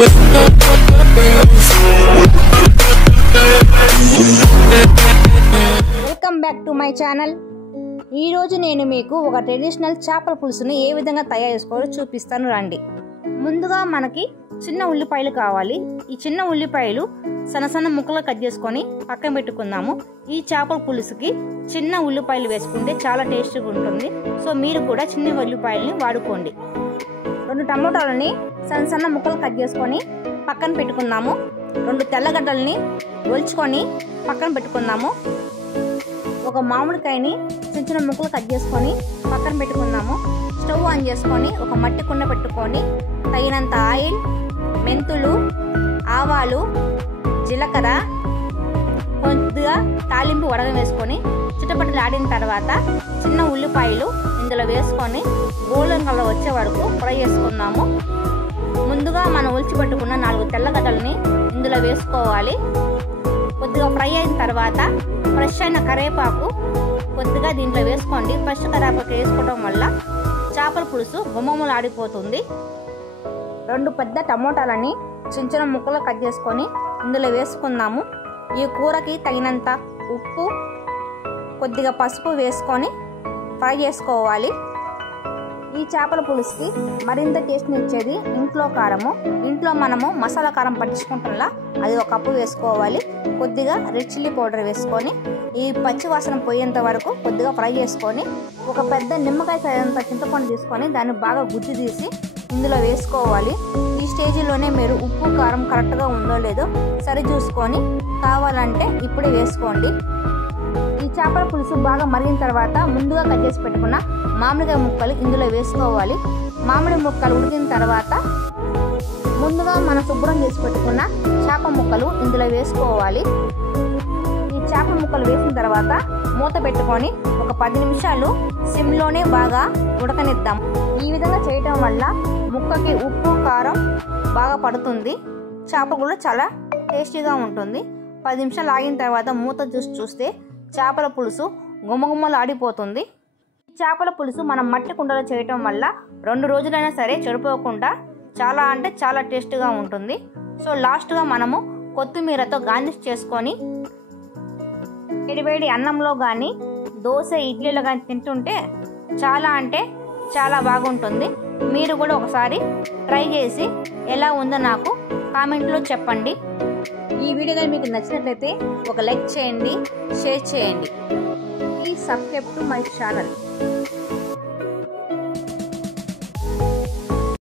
Welcome back to my channel. ఈరోజు నేను మీకు ఒక ట్రెడిషనల్ చేపల పులుసుని ఏ విధంగా తయారు చేసుకోవాలో చూపిస్తాను రండి. ముందుగా మనకి చిన్న ఉల్లిపాయలు కావాలి. ఈ చిన్న ఉల్లిపాయలు సన్న సన్న ముక్కలు కట్ చేసుకొని పక్కన పెట్టుకుందాము. ఈ చేపల పులుసుకి చిన్న ఉల్లిపాయలు వేసుకుంటే చాలా టేస్ట్గా ఉంటుంది. సో మీరు కూడా చిన్న ఉల్లిపాయలని వాడుకోండి. 2 టమోటాలని సన్న సన్న ముక్కలు కట్ చేసుకొని పక్కన పెట్టుకుందాము. 2 తెల్లగడ్డల్ని ఒలుచుకొని పక్కన పెట్టుకుందాము. ఒక మామిడికాయని చిన్న చిన్న ముక్కలు కట్ చేసుకొని పక్కన పెట్టుకుందాము. స్టవ్ ఆన్ చేసుకొని ఒక మట్టి కుండ పెట్టుకొని తగినంత ఆయిల్, మెంతులు, ఆవాలు, జీలకర్ర, కొద్దిగా తాలింపు వడగం వేసుకొని చిటపటలు ఆడిన తర్వాత చిన్న ఉల్లిపాయలు ఇందులో వేసుకొని గోల్డెన్ కలర్ వచ్చే వరకు ఫ్రై చేసుకుందాము. ముందుగా మనం ఒలిచిపెట్టుకున్న 4 తెల్లగడ్డల్ని ఇందులో వేసుకోవాలి. కొద్దిగా ఫ్రై అయిన తర్వాత ఫ్రెష్ అయిన కరివేపాకు కొద్దిగా దీంట్లో వేసుకోండి. ఫ్రెష్ కరివేపాకు వేసుకోవడం వల్ల చేపల పులుసు గుమ్మములు ఆడిపోతుంది. 2 పెద్ద టమోటాలని చిన్న చిన్న ముక్కలు కట్ చేసుకొని ఇందులో వేసుకుందాము. ఈ కూరకి తగినంత ఉప్పు, కొద్దిగా పసుపు వేసుకొని ఫ్రై చేసుకోవాలి. ఈ చేపల పులుసుకి మరింత టేస్ట్ని ఇచ్చేది ఇంట్లో కారము. ఇంట్లో మనము మసాలా కారం పట్టించుకుంటున్నా అది 1 కప్పు వేసుకోవాలి. కొద్దిగా రెడ్ చిల్లీ పౌడర్ వేసుకొని ఈ పచ్చి వాసన పోయేంత వరకు కొద్దిగా ఫ్రై చేసుకొని ఒక పెద్ద నిమ్మకాయ సైజంత చింతపండు తీసుకొని దాన్ని బాగా గుజ్జు తీసి ఇందులో వేసుకోవాలి. ఈ స్టేజ్లోనే మీరు ఉప్పు కారం కరెక్ట్గా ఉందో లేదో సరి చూసుకొని కావాలంటే ఇప్పుడే వేసుకోండి. ఈ చేపల పులుసు బాగా మరిగిన తర్వాత ముందుగా కట్ చేసి పెట్టుకున్న మామిడికాయ ముక్కలు ఇందులో వేసుకోవాలి. మామిడి ముక్కలు ఉడికిన తర్వాత ముందుగా మనం శుభ్రం చేసి పెట్టుకున్న చేప ముక్కలు ఇందులో వేసుకోవాలి. ఈ చేప ముక్కలు వేసిన తర్వాత మూత పెట్టుకొని ఒక 10 నిమిషాలు సిమ్లోనే బాగా ఉడకనిద్దాం. ఈ విధంగా చేయటం వల్ల ముక్కకి ఉప్పు కారం బాగా పడుతుంది. చేప కూడా చాలా టేస్టీగా ఉంటుంది. 10 నిమిషాలు ఆగిన తర్వాత మూత చూస్తే చేపల పులుసు గుమ్మగుమ్మలు ఆడిపోతుంది. చేపల పులుసు మనం మట్టి కుండలో చేయటం వల్ల 2 రోజులైనా సరే చెడిపోకుండా చాలా అంటే చాలా టేస్ట్గా ఉంటుంది. సో లాస్ట్గా మనము కొత్తిమీరతో గార్నిష్ చేసుకొని వేడివేడి అన్నంలో కానీ దోశ, ఇడ్లీలో కానీ తింటుంటే చాలా అంటే చాలా బాగుంటుంది. మీరు కూడా ఒకసారి ట్రై చేసి ఎలా ఉందో నాకు కామెంట్లో చెప్పండి. ఈ వీడియో కానీ మీకు నచ్చినట్లయితే ఒక లైక్ చేయండి, షేర్ చేయండి. Please subscribe to my channel.